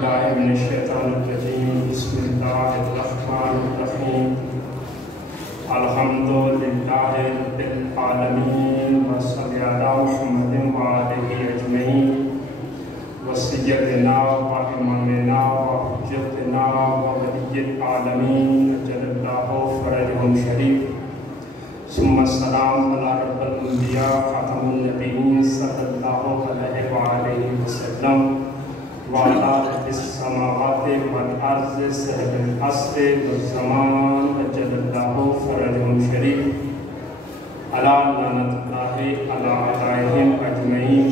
من الشیطان الرجیم بسم اللہ الرحمن الرحیم الحمدللہ رب العالمین وصلی علی محمد وآلہ اجمعین وسیدنا و امامنا و حجتنا و ولی العالمین اجل اللہ فرجہ شریف ثم السلام علی رب الانبیاء خاتم النبیین صلی اللہ علیہ وآلہ وسلم وعلا السماوات والارض صاحب العصر والزمان اجل اللہ فرجہم شریف علی لعنت اللہ علی اعدائہم اجمعین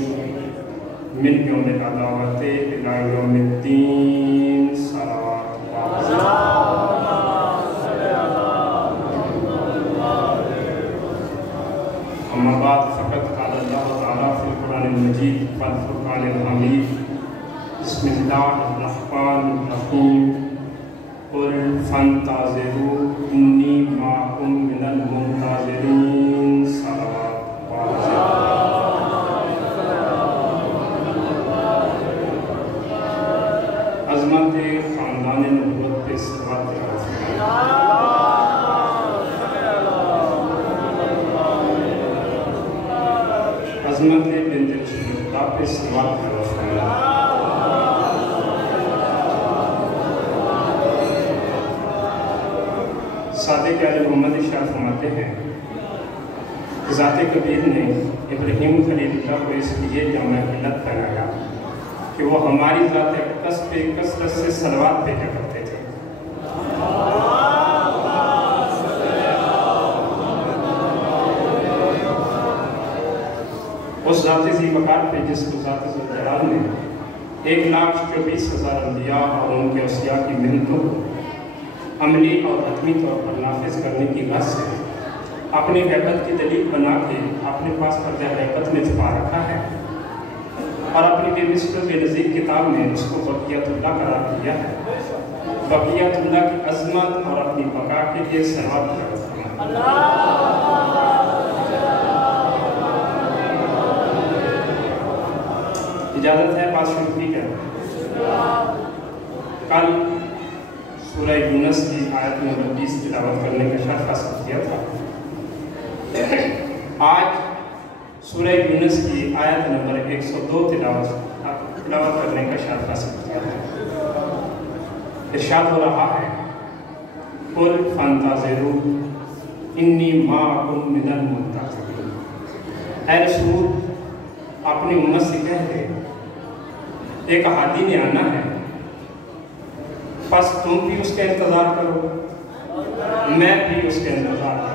من یوم العداوت الی یوم الدین صلوات اما بعد فقط قال اللہ تعالی فی القرآن المجید والفرقان الحمید بسم اللہ الرحمن الرحیم قل فانتظروا انی معکم من المنتظرین صلوات عظمت خاندان نبوت پہ صلوات عظمت بنت رسول اللہ پہ صلوات صادق علی محمد ارشاد فرماتے ہیں ذات کبیر نے ابراہیم خلیل اللہ کو اس لیے جامع علت بنایا کہ وہ ہماری ذات اقدس پہ کثرت سے صلوات بھیجا کرتے تھے۔ اس ذات ذی وقار پہ جس کو ذات ذوالجلال نے 1,24,000 انبیاء اور ان کے اوصیاء کی محنتوں کو عملی اور حتمی طور پر نافذ کرنے کی غرض سے اپنی غیبت کی دلیل بنا کے اپنے پاس پردہ غیبت میں چھپا رکھا ہے اور اپنی بے مثل بے نظیر کتاب میں اس کو بقیت اللہ قرار دیا ہے۔ بقیت اللہ کی عظمت اور اپنی بقا کے لیے صلوات کرتے ہیں۔ اجازت ہے بات شروع کی کریں۔ کل سورہ یونس کی آیت نمبر 20 تلاوت کرنے کا شرف حاصل کیا تھا۔ آج سورہ یونس کی آیت نمبر 102 تلاوت کرنے کا شرف حاصل کیا تھا۔ ارشاد ہو رہا ہے قل فانتظروا انی معکم من المنتظرین۔ اے رسول اپنی امت سے کہہ دے ایک ہادی نے آنا ہے، بس تم بھی اس کا انتظار کرو، میں بھی اس کا انتظار کروں۔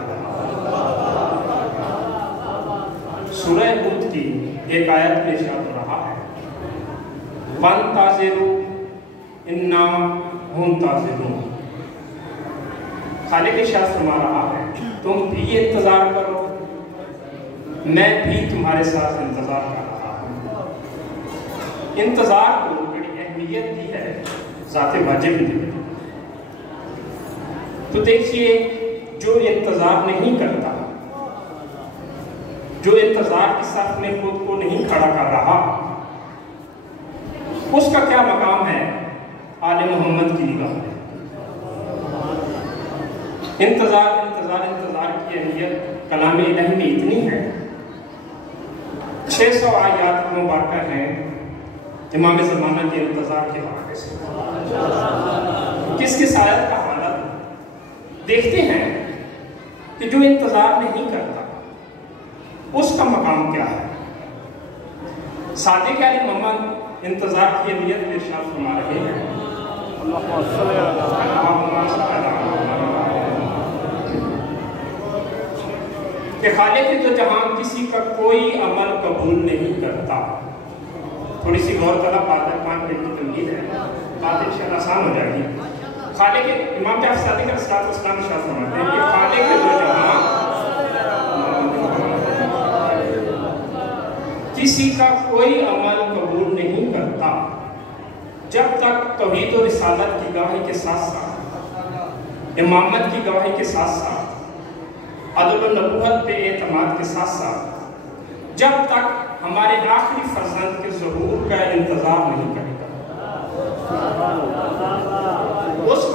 سورہ ہود کی ایک آیت میں ارشاد ہو رہا ہے وَانْتَظِرُوا اِنَّا مُنْتَظِرُونَ۔ خالق ارشاد فرما رہا ہے تم بھی انتظار کرو، میں بھی تمہارے ساتھ انتظار کر رہا ہوں۔ انتظار کو بڑی اہمیت دی ہے ذات واجب نے۔ تو دیکھیے جو انتظار نہیں کرتا، جو انتظار کی صف میں خود کو نہیں کھڑا کر رہا، اس کا کیا مقام ہے آل محمد کی نگاہ میں۔ انتظار کی اہمیت کلام الہی میں اتنی ہے، 600 آیات مبارکہ ہیں امام زمانہ کے انتظار کے حوالے سے۔ کس آیت کا حالت دیکھتے ہیں کہ جو انتظار نہیں کرتا اس کا مقام کیا ہے۔ صادق علی محمد انتظار کی اہمیت میں ارشاد فرما رہے ہیں کہ خالق جو جہاں کسی کا کوئی عمل قبول نہیں کرتا۔ تھوڑی سی غور طلب بات ہے، کی تمہید ہے، بات انشاءاللہ آسان ہو جائے گی۔ خالق امام جعفر صادق علیہ السلام ارشاد فرماتے ہیں کہ خالق جو جہاں کسی کا کوئی عمل قبول نہیں کرتا جب تک توحید و رسالت کی گواہی کے ساتھ ساتھ، امامت کی گواہی کے ساتھ ساتھ، عدل و نبوت پہ اعتماد کے ساتھ ساتھ، جب تک ہمارے آخری فرزند کے ظہور کا انتظار نہیں کرے گا۔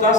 10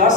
10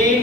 1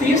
30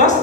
10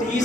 30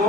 2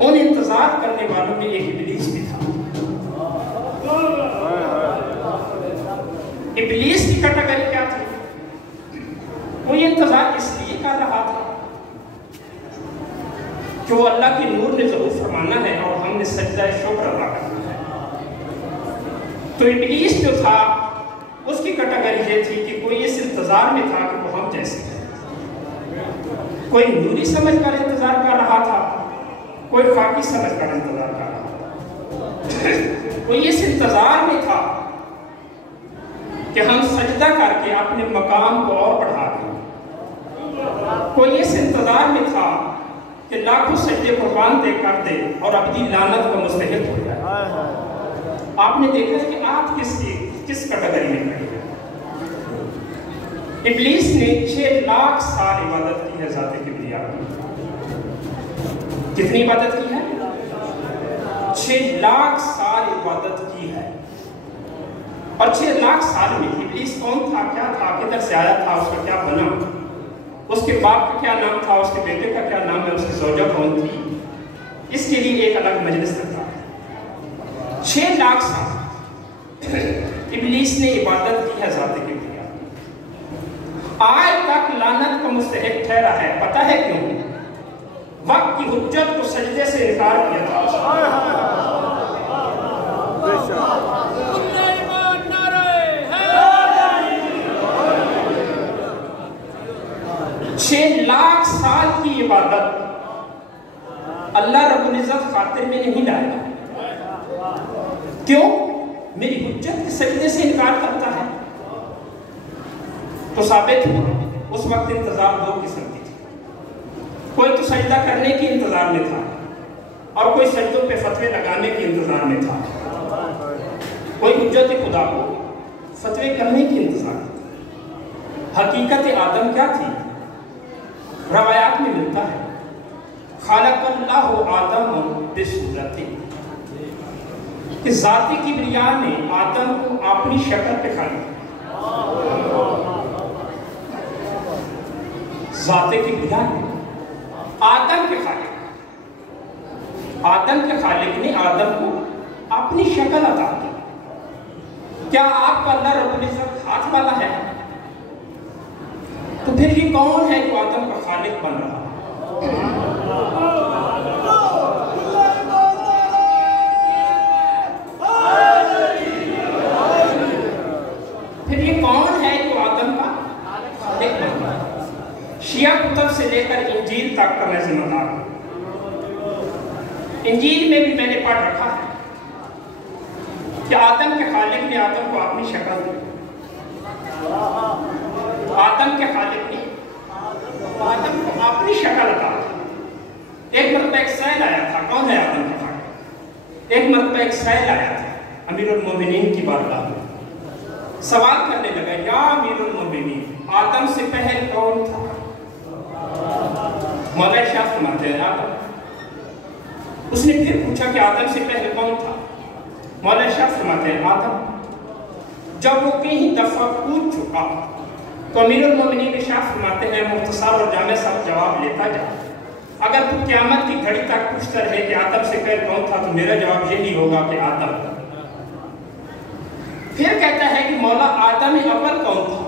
ان انتظار کرنے والوں میں ایک ابلیس بھی تھا۔ ابلیس کی کیٹیگری کیا تھی؟ وہ یہ انتظار اس لیے کر رہا تھا کہ وہ اللہ کے نور نے ظہور فرمانا ہے اور ہم نے سجدہ شکر ادا کرنا ہے۔ تو ابلیس جو تھا اس کی کیٹیگری یہ تھی کہ کوئی اس انتظار میں تھا کہ وہ ہم جیسے ہیں، کوئی نوری سمجھ کر انتظار کر رہا تھا، کوئی خاکی سمجھ کر انتظار کر رہا تھا، کوئی اس انتظار میں تھا کہ ہم سجدہ کر کے اپنے مقام کو اور بڑھا دیں، کوئی اس انتظار میں تھا کہ لاکھوں سجدے قربان دے کر دے اور اپنی لعنت کو مستحق ہو جائے۔ آپ نے دیکھا ہے کہ آپ کس کیٹیگری میں کھڑے ہیں؟ ابلیس نے 6 لاکھ سال عبادت کی ہے ذات کبریا کی۔ کتنی عبادت کی ہے؟ 6 لاکھ سال عبادت کی ہے۔ اور 6 لاکھ سال میں ابلیس کون تھا، کیا تھا، کدھر سے آیا تھا، اس کا کیا بنا، اس کے باپ کا کیا نام تھا، اس کے بیٹے کا کیا نام ہے، اس کی زوجہ کون تھی، اس کے لیے ایک الگ مجلس تھا۔ 6 لاکھ سال ابلیس نے عبادت کی ہے ذات کبریا، آج تک لعنت کا مستحق ٹھہرا ہے۔ پتہ ہے کیوں؟ وقت کی حجت کو سجدے سے انکار کیا تھا۔ 6 لاکھ سال کی عبادت اللہ رب العزت خاطر میں نہیں لایا۔ کیوں؟ میری حجت کے سجدے سے انکار کرتا ہے۔ تو ثابت ہوا اس وقت انتظار 2 قسم کی تھی، کوئی تو سجدہ کرنے کے انتظار میں تھا اور کوئی سجدوں پہ فتوے لگانے کے انتظار میں تھا، کوئی حجت خدا کو فتوے کرنے کے انتظار میں تھا۔ حقیقت آدم کیا تھی؟ روایات میں ملتا ہے خالق اللہ آدم بصورتہ، کہ ذات کبریا نے آدم کو اپنی شکل پہ خالق کیا۔ ذات کبریا نے آدم کے خالق نے آدم کو اپنی شکل عطا کی۔ کیا آپ کا اللہ رب العزت ہاتھ والا ہے؟ تو پھر یہ کون ہے جو آدم کا خالق بن رہا ہے؟ پھر یہ کون ہے جو آدم کا خالق بن رہا ہے؟ شیعہ کتب سے لے کر انجیل تک کا میں ذمہ دار ہوں۔ انجیل میں بھی میں نے پڑھ رکھا ہے کہ آدم کے خالق نے آدم کو اپنی شکل دی۔ آدم کے خالق نے آدم کو اپنی شکل عطا کی۔ ایک مرتبہ ایک سائل آیا تھا، کون ہے آدم کا خالق؟ ایک مرتبہ ایک سائل آیا تھا امیر المومنین کی بارگاہ میں، سوال کرنے لگا، یا امیر المومنین، آدم سے پہل کون تھا؟ مولا شاہ فرماتے ہیں آدم۔ اس نے پھر پوچھا کہ آدم سے پہل کون تھا؟ مولا شاہ فرماتے ہیں آدم۔ جب وہ کہیں دفعہ پوچھ چکا تو امیر المومنین شاہ فرماتے ہیں مختصر اور جامع سب جواب لیتا جا، اگر تو قیامت کی گھڑی تک پوچھتا رہے کہ آدم سے پہل کون تھا تو میرا جواب یہی ہوگا کہ آدم۔ پھر کہتا ہے کہ مولا آدم اول کون تھا؟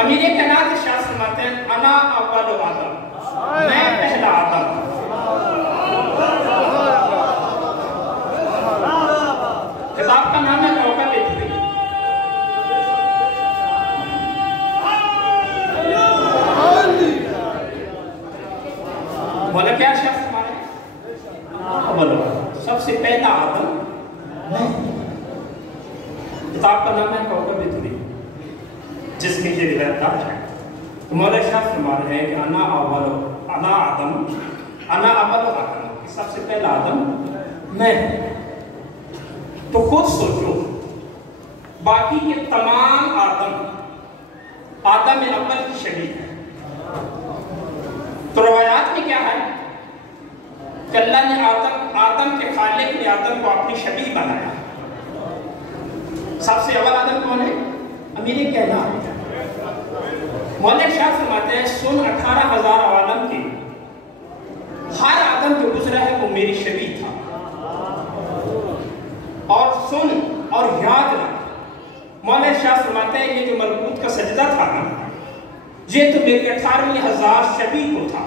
امیر کائنات شاہ فرماتے ہیں انا اول آدم، میں پہلا آدم۔ کتاب کا نام ہے کوکب دری۔ مولا کیا شخص ہمارے اول سب سے پہلا آدم میں۔ کتاب کا نام ہے کوکب دری جس میں یہ روایت درج ہے۔ مولا شاہ فرما رہے ہیں کہ انا آدم، انا اول آدم، سب سے پہلا آدم میں۔ تو خود سوچو باقی کے تمام آدم اول کی شبیہ ہے۔ تو روایات میں کیا ہے کہ اللہ نے آدم کے خالق نے آدم کو اپنی شبیہ بنایا۔ سب سے اول آدم کون ہے؟ امیر کائنات۔ مولا شاہ فرماتے ہیں سن 18,000 عوالم کے یہ تو میری 18,000 شبیہ کو تھا۔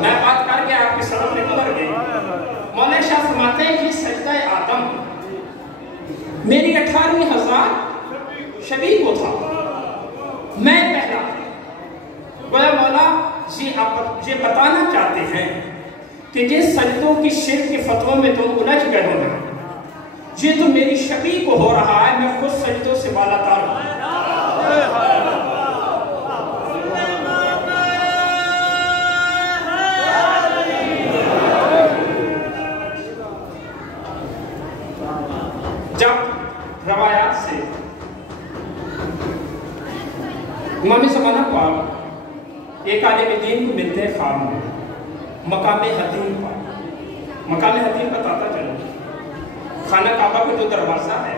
میں بات کر کے آپ کے سلام میں گزر گئی۔ مولانا شاہ فرماتے ہیں کہ سجدہ آدم میری 18,000 شبیہ کو تھا، میں پہلا۔ گویا مولا یہ بتانا چاہتے ہیں کہ جس سجدوں کی شرک کے فتووں میں تم الجھ گئے ہو نا، یہ تو میری شبیہ کو ہو رہا ہے، میں خود سجدوں سے بالا تار ہوں۔ جب روایات سے امام زمانہ پاک ایک عالم دین کو ملتے ہیں خواب میں، مقام حتیم پر۔ مقام حتیم بتاتا چلو، خانہ کعبہ کا جو دروازہ ہے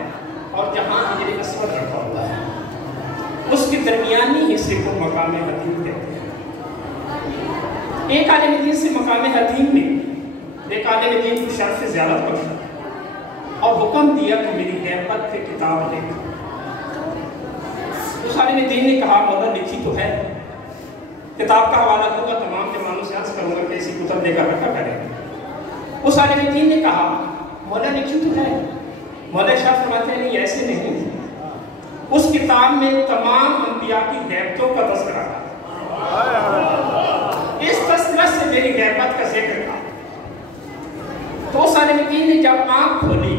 اور جہاں حجر اسود رکھا ہوا ہے، اس کے درمیانی حصے کو مقام حتیم کہتے ہیں۔ ایک عالم دین سے مقام حتیم میں ایک عالم دین کو شرف زیارت بخشا اور حکم دیا کہ میری غیبت پہ کتاب لکھ۔ اس عالم دین نے کہا مولا لکھی تو ہے، کتاب کا حوالہ دوں گا، تمام جمانوں سے عرض کروں گا کہ ایسی کتب لے کر رکھا کریں۔ اس عالم دین نے کہا مولا لکھی تو ہے۔ مولا شاہ فرماتے ہیں نہیں، ایسے نہیں، اس کتاب میں تمام انبیاء کی غیبتوں کا تذکرہ تھا، اس تذکرہ سے میری غیبت کا ذکر تھا۔ تو اس عالم دین نے جب آنکھ کھولی،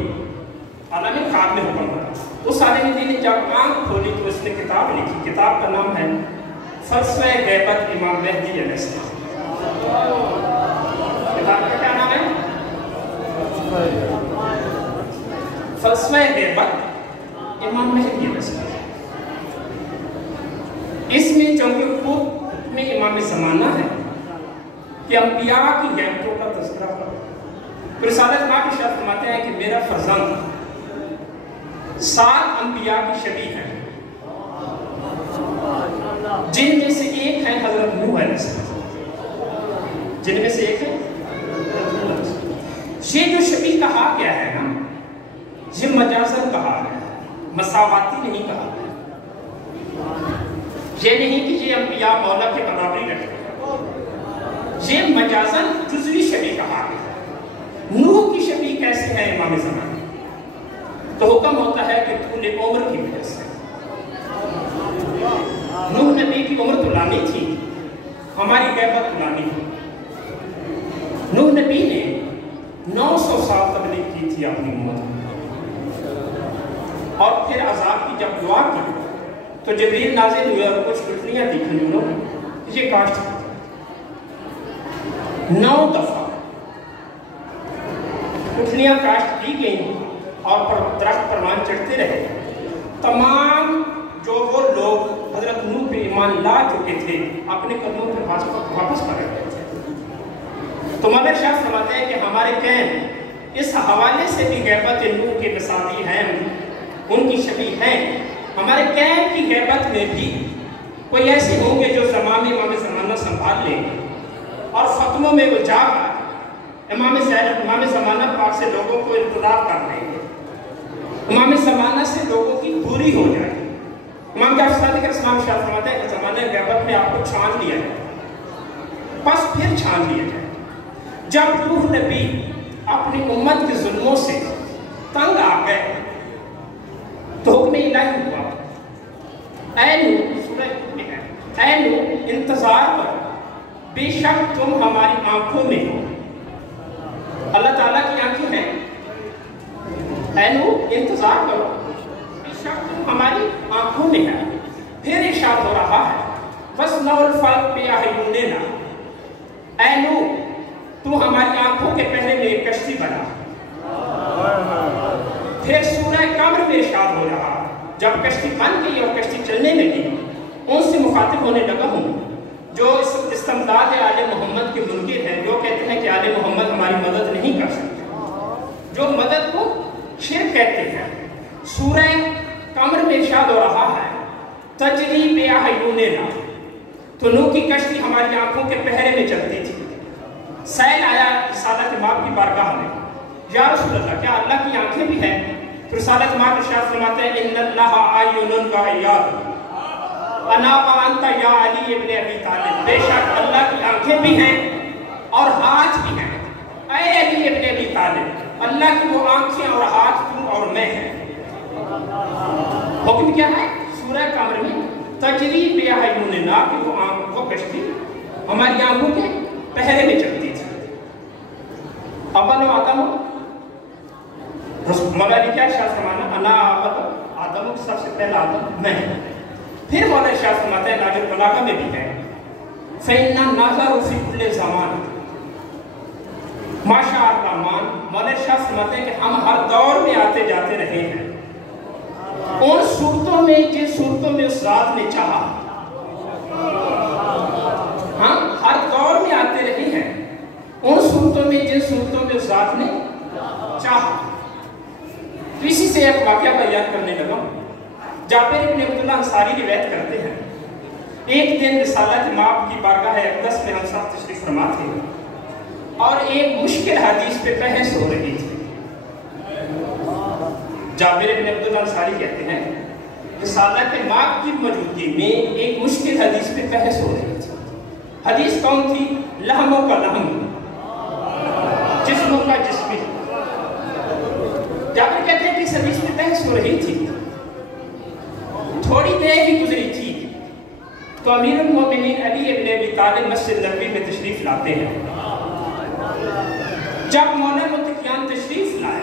عالم خواب میں حکم کرا، اس عالم دین نے جب آنکھ کھولی تو اس نے کتاب لکھی۔ کتاب کا نام ہے فلسفہ غیبت امام مہدی علیہ السلام۔ کتاب کا کیا نام ہے؟ فلسفہ غیبت امام مہدی علیہ السلام۔ اس میں چونکہ خود میں امام زمانہ ہے کہ انبیاء کی غیبتوں کا تذکرہ کرو۔ رسالت ماں کی شرط فرماتے ہیں کہ میرا فرزند 7 انبیاء کی شبیہ ہے، جن میں سے ایک ہے حضرت نوح علیہ السلام، جن میں سے ایک ہے۔ یہ جو شبیہ کہا گیا ہے نا، یہ مجازن کہا گیا ہے، مساواتی نہیں کہا گیا۔ یہ نہیں کہ یہ انبیاء مولا کے برابری رکھتے، یہ مجازن جزوی شبیہ کہا گیا ہے۔ نوح کی شبیہ کیسے ہے امام زمان؟ تو حکم ہوتا ہے کہ طول عمر کی وجہ سے۔ نوح نبی کی عمر تو لانی تھی، ہماری غیبت تو لانی تھی۔ نوح نبی نے 900 سال تبلیغ کی تھی اپنی امت میں، اور پھر عذاب کی جب دعا کی تو جبریل نازل ہوئے اور کچھ گٹھلیاں دکھیں انہوں نے یہ کاشت کی 9 دفعہ گٹھلیاں کاشت کی گئیں اور درخت پروان چڑھتے رہے۔ تمام جو وہ لوگ حضرت نوح پہ ایمان لا چکے تھے اپنے قدموں پر واپس پڑ گئے تھے۔ تو مولانا شاہ فرماتے ہیں کہ ہمارے کہن اس حوالے سے بھی غیبت نوح کے مثالی ہیں، ان کی شبیہ ہیں۔ ہمارے کہن کی غیبت میں بھی کوئی ایسے ہوں گے جو زمانے امام زمانہ سنبھال لیں گے اور فتووں میں وہ جا کر امام زمانہ پاک سے لوگوں کو ارتداد کر لیں گے، امام زمانہ سے لوگوں کی دوری ہو جائے گی۔ امام جعفر صادق اسلام شاہ فرماتے ہیں کہ زمانے غیبت میں آپ کو چھان لیا جائے، پس پھر چھان لیا جائے۔ جب نوح نبی اپنی امت کے ظلموں سے تنگ آ گئے تو حکم الہی ہوا، اے نوح، سورہ میں ہے، اے نوح انتظار کرو، بے شک تم ہماری آنکھوں میں ہو۔ اللہ تعالیٰ کی آنکھیں ہیں، اے نوح انتظار کرو، بے شک تم ہماری آنکھوں میں ہے۔ پھر ارشاد ہو رہا ہے وَاسْنَعُ الْفُلْكَ بِأَعْيُنِنَا، اے نوح تو ہماری آنکھوں کے پہرے میں ایک کشتی بنا۔ پھر سورہ قمر میں ارشاد ہو رہا جب کشتی بن گئی اور کشتی چلنے لگی، ان سے مخاطب ہونے لگا ہوں جو استمداد آل محمد کے منکر ہیں، جو کہتے ہیں کہ آل محمد ہماری مدد نہیں کر سکتے، جو مدد کو شرک کہتے ہیں۔ سورہ قمر میں ارشاد ہو رہا ہے تجری بِأَعْيُنِنَا، تو نوح کی کشتی ہماری آنکھوں کے پہرے میں چلتی تھی۔ سائل آیا رسالت امام کی بارگاہ میں، یا رسول اللہ کیا اللہ کی آنکھیں بھی ہیں؟ رسالت ماں ارشاد فرماتے ہیں اِنَّ اللَّهَ عَيُّنٌ وَعِيَّادٌ اَنَا وَأَنْتَ يَا عَلِي ابن ابی طالب، بے شک اللہ کی آنکھیں بھی ہیں اور ہاتھ بھی ہیں، اے علی ابن ابی طالب، اللہ کی وہ آنکھیں اور ہاتھ تو اور میں ہیں۔ حکم کیا ہے؟ سورہ قمر میں تجری بِأَعْیُنِنَا کہ وہ کشتی ہماری آنکھوں کے پہرے میں چلتی تھی۔ اول آدم مولا علی کیا شاہ فرمانا انا اول آدم، سب سے پہلا آدم میں۔ پھر مولا شاہ فرماتے ہیں ناجر بلاغہ میں بھی ہے فَإِنَّ النَّظَرُ فِي كُلِّ زَمَانٍ ماشاء الرحمن، مولا شاہ فرماتے ہیں کہ ہم ہر دور میں آتے جاتے رہے ہیں ان صورتوں میں جن صورتوں میں اس ذات نے چاہا، ہم ہر دور میں آتے رہے ہیں ان صورتوں میں جن صورتوں میں اس ذات نے چاہا۔ تو اسی سے ایک واقعہ بیان کرنے لگا۔ جابر ابن عبداللہ انصاری روایت کرتے ہیں ایک دن رسالت ماب کی بارگاہ اقدس میں ہم سب تشریف فرما تھے اور ایک مشکل حدیث پہ بحث ہو رہی تھی۔ جابر ابن عبداللہ انصاری کہتے ہیں رسالت ماب کی موجودگی میں ایک مشکل حدیث پہ بحث ہو رہی تھی۔ حدیث کون تھی؟ لحموں کا لحم، جسموں کا جسمی۔ جابر کہتے ہیں کہ اس حدیث پہ بحث ہو رہی تھی، تھوڑی دیر ہی گزری تھی تو امیر المومنین علی ابن ابی طالب مسجد نبوی میں تشریف لاتے ہیں۔ جب مولا متقیان تشریف لائے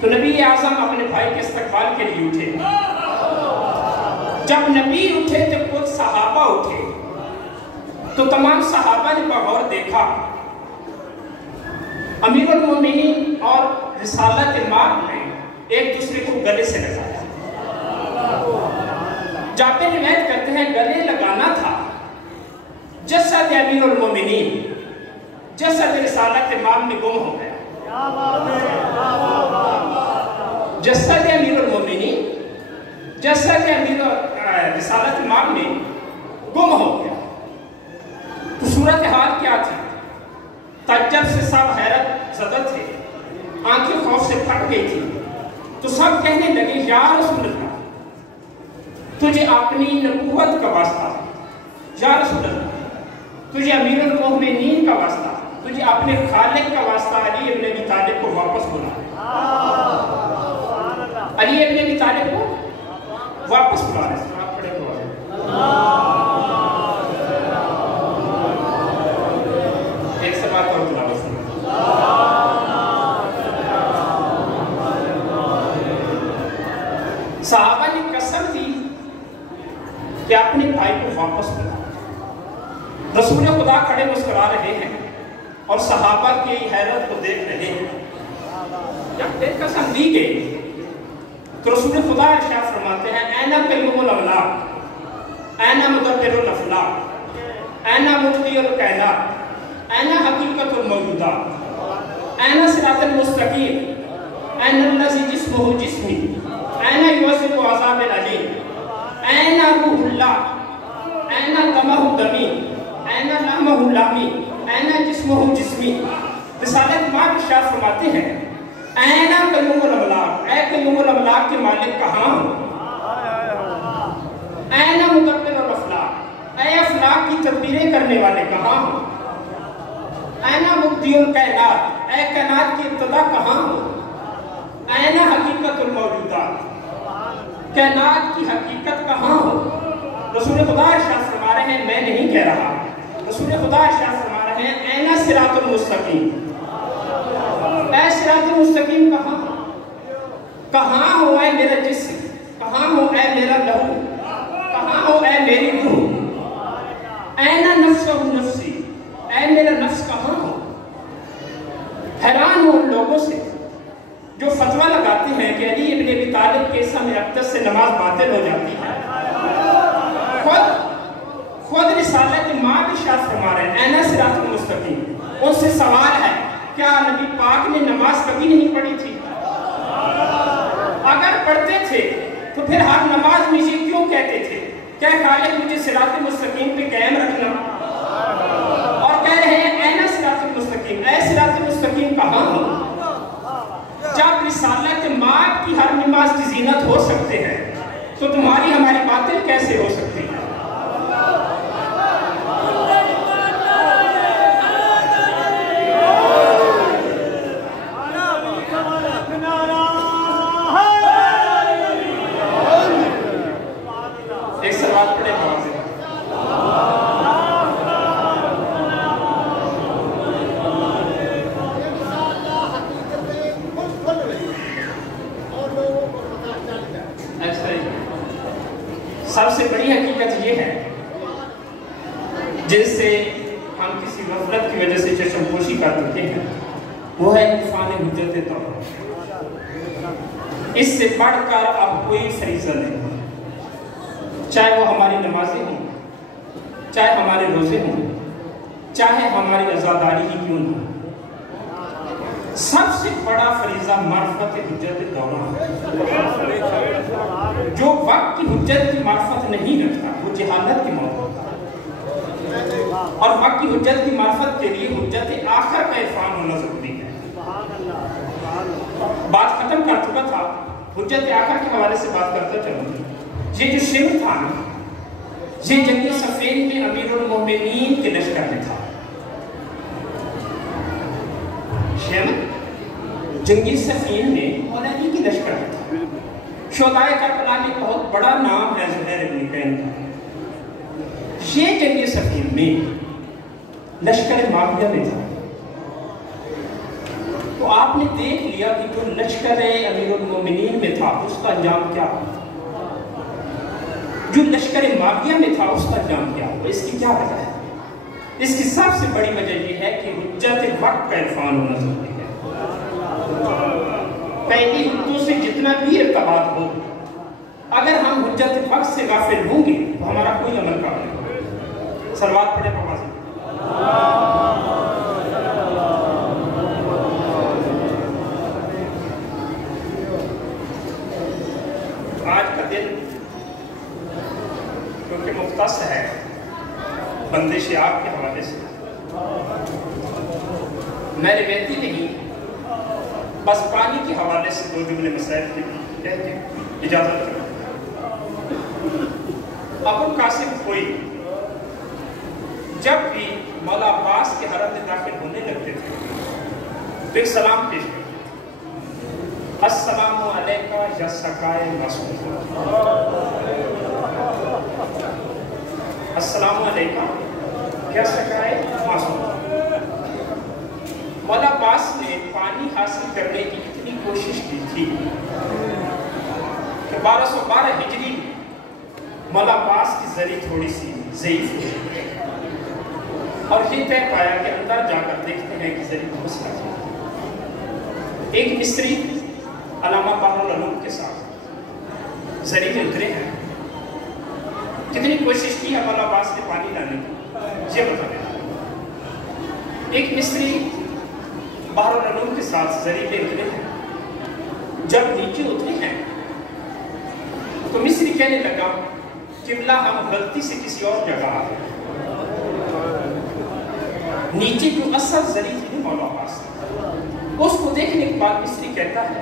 تو نبی اعظم اپنے بھائی کے استقبال کے لیے اٹھے۔ جب نبی اٹھے تو کچھ صحابہ اٹھے تو تمام صحابہ نے بغور دیکھا، امیر المومنین اور رسالت ماب نے ایک دوسرے کو گلے سے لگایا۔ جابر روایت کرتے ہیں گلے لگانا تھا، جسد امیر المومنین جسد رسالت ماب میں گم ہو گیا۔ جسد امیر المومنین جسد امیر رسالت ماب میں گم ہو گیا۔ تو صورتحال کیا تھی؟ تعجب سے سب حیرت زدہ تھے، آنکھیں خوف سے پھٹ گئی تھی۔ تو سب کہنے لگے یا رسول اللہ تجھے اپنی نبوت کا واسطہ، یا رسول اللہ تجھے امیر المومنین کا واسطہ، تجھے اپنے خالق کا واسطہ علی ابن ابی طالب کو واپس بلا، علی ابن ابی طالب کو واپس بلا رہے ہیں۔ آپ کھڑے ہو ایک سے بات اور تلاوت سنیں۔ صحابہ نے قسم دی کہ اپنے بھائی کو واپس بلا۔ رسول خدا کھڑے مسکرا رہے ہیں اور صحابہ کی حیرت کو دیکھ رہے ہیں۔ جب پھر قسم دی گئی تو رسول خدا ارشاد فرماتے ہیں اینا قیوم الاملاک، اینا مدبر الافلاک، اینا مبدی الکائنات، اینا حقیقت الموجودات، اینا صراط المستقیم، اینا الذی جسمہ جسمی، اینا یوزق عذاب العلیم، اینا روح اللہ، اینا دمہ دمی، اینا لحمہ لحمی، اینا جسمہ جسمی۔ رسالت ماب ارشاد فرماتے ہیں اینا قیوم الاملاک، اے قیوم الاملاک کے مالک کہاں ہو؟ اینا مدبر الافلاک، اے افلاک کی تدبیریں کرنے والے کہاں ہو؟ اینا مبدی الکائنات، اے کائنات کی ابتدا کہاں ہو؟ اینا حقیقت الموجودات، کائنات کی حقیقت کہاں ہو؟ رسول خدا ارشاد فرما رہے ہیں میں نہیں کہہ رہا، رسول خدا ارشاد فرما رہے ہیں اینا صراط المستقیم، اے صراط المستقیم کہاں ہو؟ کہاں ہو اے میرا جسم؟ کہاں ہو اے میرا لہو؟ کہاں ہو اے میری روح؟ اینا نفسہ نفسی، اے میرا نفس کہاں ہو؟ حیران ہوں ان لوگوں سے جو فتویٰ لگاتے ہیں کہ علی ابن ابی طالب کے سمع اقدس سے نماز باطل ہو جاتی ہے۔ خود رسالت ماب ارشاد فرما رہے ہیں اینا صراط المستقیم۔ ان سے سوال ہے کیا نبی پاک نے نماز کبھی نہیں پڑھی تھی؟ اگر پڑھتے تھے تو پھر ہر نماز میں یہ کیوں کہتے تھے کیا خالق مجھے صراط مستقیم پہ قائم رکھنا؟ اور کہہ رہے ہیں اینا صراط المستقیم، اے صراط المستقیم کہاں ہو؟ جب رسالت ماب کی ہر جن سے ہم کسی غفلت کی وجہ سے چشم پوشی کر دیتے ہیں، وہ ہے عرفان حجت توحید۔ اس سے بڑھ کر اب کوئی فریضہ نہیں، چاہے وہ ہماری نمازیں ہوں، چاہے ہمارے روزے ہوں، چاہے ہماری عزاداری ہی کیوں نہ ہو۔ سب سے بڑا فریضہ معرفت حجت دورہ ہے۔ جو وقت کی حجت کی معرفت نہیں رکھتا وہ جہالت کی موت ہوتا ہے، اور وقت کی حجت کی معرفت کے لیے حجت آخر کا عرفان ہونا ضروری ہے۔ بات ختم کر چکا تھا، حجت آخر کے حوالے سے بات کرتا چلوں۔ یہ جو شعر تھا نا، یہ جنگ صفین میں امیر المومنین کے لشکر میں تھا۔ جنگی صفین میں مولا علی کی لشکر میں تھا۔ شہدائے کربلا میں بہت بڑا نام ہے زہیر بن قین کا۔ یہ جنگی صفین میں لشکر معاویہ میں تھا۔ تو آپ نے دیکھ لیا کہ جو لشکر امیر المومنین میں تھا اس کا انجام کیا ہوا، جو لشکر معاویہ میں تھا اس کا انجام کیا ہوا۔ اس کی کیا وجہ ہے؟ اس کی سب سے بڑی وجہ یہ ہے کہ حجت وقت کا عرفان ہونا ضروری ہے۔ پہلی حدود سے جتنا بھی ارتباط ہو، اگر ہم حجت وقت سے غافل ہوں گے تو ہمارا کوئی عمل قابل نہیں ہوگا۔ صلوات پڑھیں پڑھیں۔ آج کا دن کیونکہ مختص ہے بندش آپ کے حوالے سے، میں روایتی نہیں، بس پانی کے حوالے سے دو جملے مسائل کے کہہ کے اجازت کروں۔ ابو قاسم کوئی جب بھی مولا عباس کے حرم میں داخل ہونے لگتے تھے تو ایک سلام پیش کرتے تھے، السلام علیکہ یا سقائے معصوم، السلام علیکہ یا سقائے معصوم۔ مولا عباس نے پانی حاصل کرنے کی اتنی کوشش کی تھی کہ 1212 ہجری مولا عباس کی ذری تھوڑی سی ضعیف ہوئی اور یہ طے پایا کہ اندر جا کر دیکھتے ہیں کہ ذری بہت سا۔ ایک مصری علامہ بحر العلوم کے ساتھ ذری میں اترے ہیں، کتنی کوشش کی ہے مولا عباس نے پانی لانے کی یہ بتا دیں۔ ایک مصری بحر العلوم کے ساتھ ذری میں اترے ہیں، جب نیچے اترے ہیں تو مصری کہنے لگا قبلہ ہم غلطی سے کسی اور جگہ آ گئے۔ نیچے جو اصل ذری تھی مولا عباس اس کو دیکھنے کے بعد مصری کہتا ہے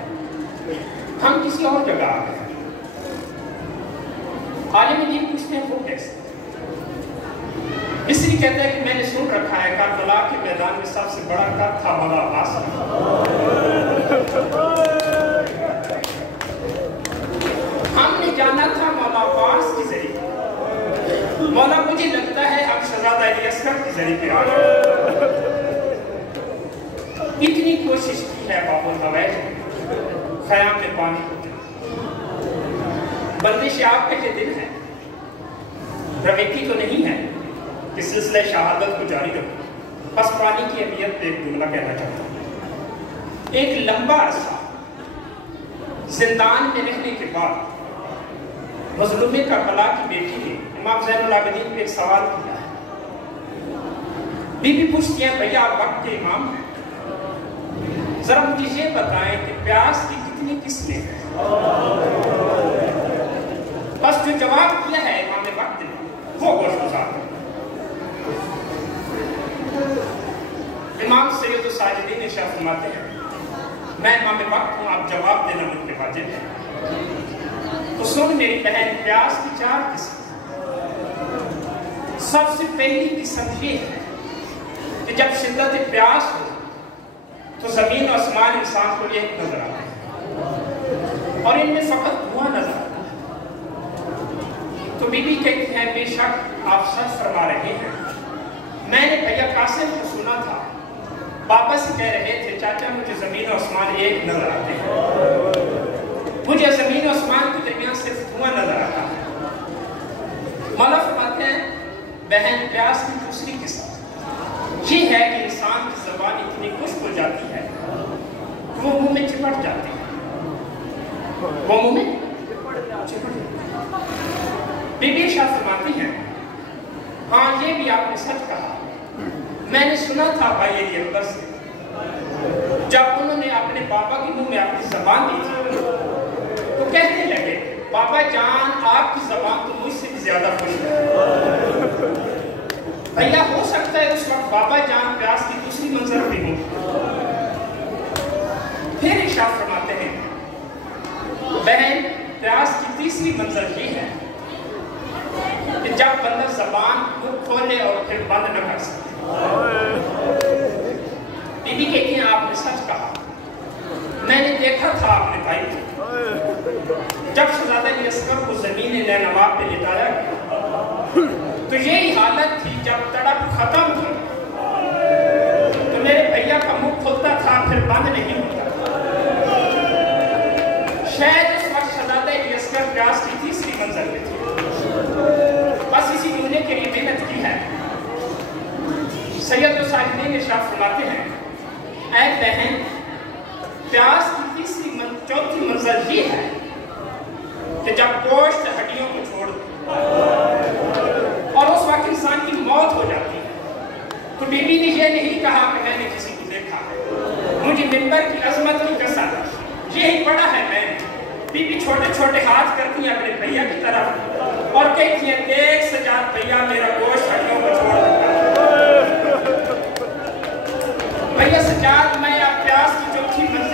ہم کسی اور جگہ آ گئے۔ عالم دین پوچھتے ہیں وہ کیسے؟ مصری کہتا ہے کہ میں نے سن رکھا ہے کربلا کے میدان میں سب سے بڑا کر تھا مولا عباس۔ ہم نے جانا تھا مولا عباس کی ذریعے، مولا مجھے لگتا ہے اب شہزادہ علی اصغر کی ذریعے پہ آ گئے۔ اتنی کوشش کی ہے باب الحوائج خیام میں پانی کو۔ بندش آپ کا یہ دل ہے، رویتی تو نہیں ہے کہ سلسلہ شہادت کو جاری رکھو، بس پانی کی اہمیت پہ ایک جملہ کہنا چاہتا ہوں۔ ایک لمبا عرصہ زندان میں رہنے کے بعد مظلوم کربلا کی بیٹی نے امام زین العابدین پہ ایک سوال کیا ہے۔ بی بی پوچھتی ہیں بھیا آپ وقت کے امام ہیں، ذرا مجھے یہ بتائیں کہ پیاس کی کتنی قسمیں ہیں؟ بس جو جواب کیا ہے امام وقت نے وہ گوش گزار ہے۔ امام سید الساجدین ارشاد فرماتے ہیں میں امام وقت ہوں، آپ جواب دینا مجھ پہ واجب ہے۔ تو سن میری بہن، پیاس کی 4 قسم۔ سب سے پہلی قسم یہ ہے کہ جب شدت پیاس ہو تو زمین و آسمان انسان کو ایک نظر آتا ہے اور ان میں فقط دھواں نظر آتا ہے۔ تو بی بی کہتی ہیں بے شک آپ سچ فرما رہے ہیں، میں نے بھیا قاسم کو سنا تھا، پاپا سے کہہ رہے تھے چاچا مجھے زمین و آسمان ایک نظر آتے ہیں، مجھے زمین و آسمان کے درمیان صرف دھواں نظر آتا ہے۔ مولا فرماتے ہیں بہن پیاس کی دوسری قسم یہ ہے کہ انسان کی زبان اتنی خشک ہو جاتی ہے وہ منہ میں چپٹ جاتی ہے، وہ منہ میں چپٹ جاتی ہے۔ بی بی عائشہ فرماتی ہیں ہاں یہ بھی آپ نے سچ کہا، میں نے سنا تھا بھائی علی اکبر سے جب انہوں نے اپنے بابا کے منہ میں اپنی زبان دی تھی تو کہنے لگے بابا جان آپ کی زبان تو مجھ سے بھی زیادہ خشک ہے۔ بھیا ہو سکتا ہے اس وقت بابا جان پیاس کی دوسری منظر بھی ہوں۔ پھر ارشاد فرماتے ہیں بہن پیاس کی تیسری منظر یہ ہے کہ جب بندہ زبان کو کھولے اور پھر بند نہ کر سکے۔ بی بی کہتی ہیں آپ نے سچ کہا، میں نے دیکھا تھا اپنے بھائی کو جب شہزادہ علی اصغر کو زمین نینوا پہ لٹایا گیا تو یہی حالت تھی جب تڑپ ختم ہوئی تو میرے بھیا کا منہ کھلتا تھا پھر بند نہیں ہوتا۔ شاید اس وقت شہزادہ علی اصغر پیاس کی تیسری منظر میں تھی، بس اسی ہونے کے لیے محنت کی ہے۔ سید الصالحین ارشاد فرماتے ہیں اے بہن پیاس کی چوتھی منظر یہ ہے کہ جب گوشت ہڈیوں کو چھوڑ دے اور اس وقت انسان کی موت ہو جاتی ہے تو بی بی نے یہ نہیں کہا کہ میں نے کسی کو دیکھا مجھے منبر کی عظمت کی قسم یہی پڑھا ہے میں نے۔ بی بی چھوٹے چھوٹے ہاتھ کرتی ہیں اپنے بھیا کی طرف اور کہتی ہیں دیکھ سجاد بھیا میرا گوشت ہڈیوں کو چھوڑ دیتا بھیا سجاد میں اب پیاس کی چوتھی منظر